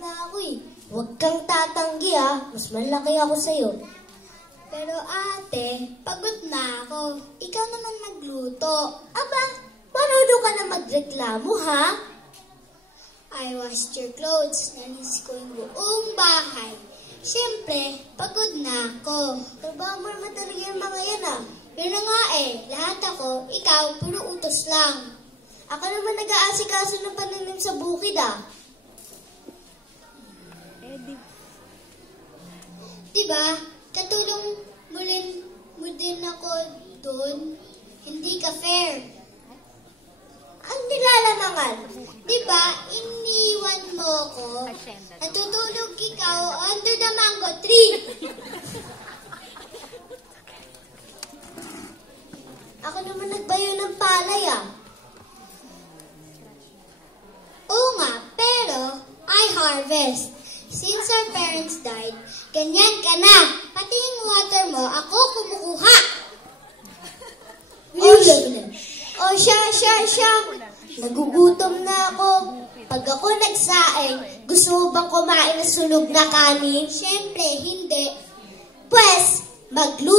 na ako eh. Huwag kang tatanggi mas malaki ako sa'yo. Pero ate, pagod na ako. Ikaw naman magluto. Aba, marunong ka na magreklamo ha? I washed your clothes. Nalis ko yung buong bahay. Siyempre, pagod na ako. Trabaho mo naman talaga yung mga yan Yun na nga lahat ako, ikaw, puro utos lang. Ako naman nag-aasikaso ng pananim sa bukid Diba, katulong mo din ako doon. Hindi ka fair. Ang nilalamangan. Diba, iniwan mo ko. Natutulog ikaw under the mango tree. Ako naman nagbayo ng palay Oo nga, pero I harvest. Since our parents died, ganyan ka na. Pati yung water mo, ako kumukuha. Siya. Nagugutom na ako. Pag ako nagsaing, gusto mo bang kumain ng sunog na kanin? Siyempre, hindi. Pwes, magluto